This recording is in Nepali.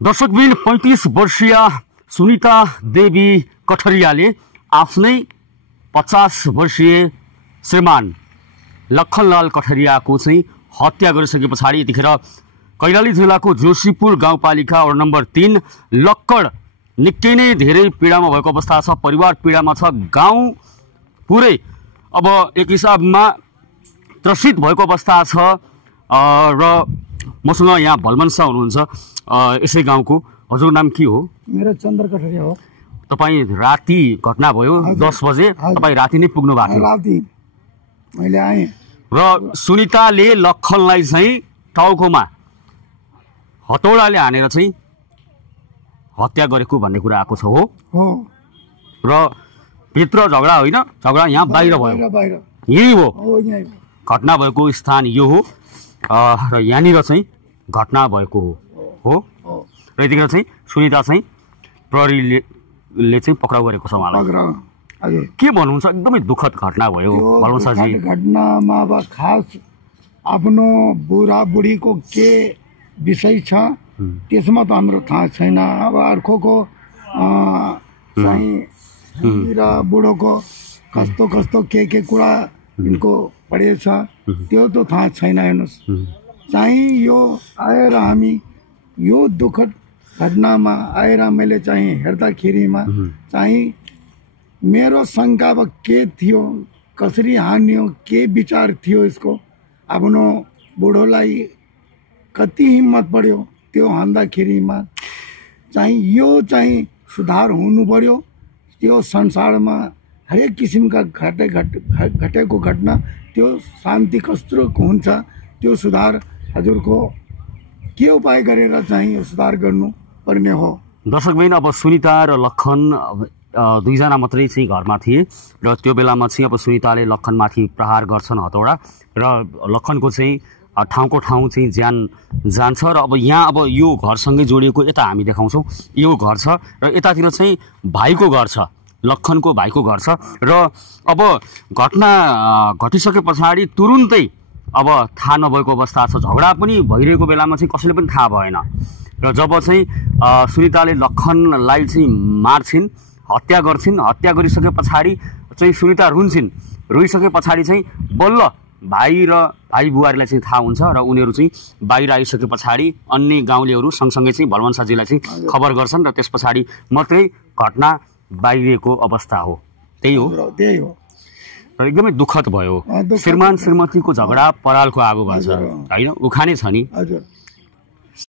दर्शकबिन 35 वर्षीय सुनिता देवी कठरियाले आफ्नै 50 वर्षीय श्रीमान लखनलाल कठरियाको चाहिँ हत्या गरिसके पछाडि यतिखेर कैलाली जिल्लाको जोशीपुर गाउँपालिका वडा नम्बर 3 लक्कड निकै नै धेरै पीडामा भएको अवस्था छ। परिवार पीडामा छ, गाउँ पुरै अब एक हिसाबमा त्रसित भएको अवस्था छ। र मसँग यहाँ भलमन शाह हुनुहुन्छ, यसै गाउँको। हजुर नाम के हो? मेरो चन्द्र कठरिया हो। तपाईँ राति घटना भयो 10 बजे, तपाईँ राति नै पुग्नु भएको? राति मैले आएँ र सुनिताले लखनलाई चाहिँ टाउकोमा हतौडाले हानेर चाहिँ हत्या गरेको भन्ने कुरा आएको छ। हो र भित्र झगडा होइन, झगडा यहाँ बाहिर भयो। यही हो घटना भएको स्थान, यो हो र यहाँनिर चाहिँ घटना भएको हो। र यतिखेर चाहिँ सुनिता चाहिँ प्रहरीले चाहिँ पक्राउ गरेको छ उहाँलाई। के भन्नुहुन्छ? एकदमै दुःखद घटना भयो भलमनशाहजी। घटनामा अब खास आफ्नो बुढाबुढीको के विषय छ त्यसमा त हाम्रो थाहा छैन। अब अर्कोको चाहिँ र बुढोको कस्तो कस्तो के कुरा यिनको पढेछ त्यो त थाहा छैन। हेर्नुहोस्, चाहिँ यो आएर हामी यो दुःखद घटनामा आएर मैले चाहिँ हेर्दाखेरिमा चाहिँ मेरो शङ्का अब के थियो, कसरी हान्यो, के विचार थियो यसको, आफ्नो बुढोलाई कति हिम्मत बढ्यो त्यो हान्दाखेरिमा चाहिँ यो चाहिँ सुधार हुनु पर्यो। त्यो संसारमा हरेक किसिमका घटेको घटना त्यो शान्ति कस्तो हुन्छ, त्यो सुधार हजुरको के उपाय गरेर चाहिँ यो सुधार गर्नु पर्ने हो। दर्शकबिन, अब सुनिता र लखन दुईजना मात्रै चाहिँ घरमा थिए र त्यो बेलामा चाहिँ अब सुनिताले लखनमाथि प्रहार गर्छन् हतौडा, र लखनको चाहिँ ठाउँको ठाउँ चाहिँ ज्यान जान्छ। र अब यहाँ अब यो घरसँगै जोडिएको यता हामी देखाउँछौँ, यो घर छ र यतातिर चाहिँ भाइको घर छ, लखनको भाइको घर छ। र अब घटना घटिसके पछाडि तुरुन्तै अब थाहा नभएको अवस्था छ। झगडा पनि भइरहेको बेलामा चाहिँ कसैले पनि थाहा भएन। र जब चाहिँ सुनिताले लखनलाई चाहिँ मार्छिन्, हत्या गर्छिन्, हत्या गरिसके पछाडि चाहिँ सुनिता रुन्छिन्। रोइसके पछाडि चाहिँ बल्ल भाइ र भाइ बुहारीलाई चाहिँ थाहा हुन्छ र उनीहरू चाहिँ बाहिर आइसके पछाडि अन्य गाउँलेहरू सँगसँगै चाहिँ भलमनशाहजीलाई चाहिँ खबर गर्छन् र त्यस पछाडि मात्रै घटना बाहिरिएको अवस्था हो। त्यही हो र एकदमै दुःखद भयो। श्रीमान श्रीमतीको झगडा परालको आगो भन्छ होइन, उखानै छ नि।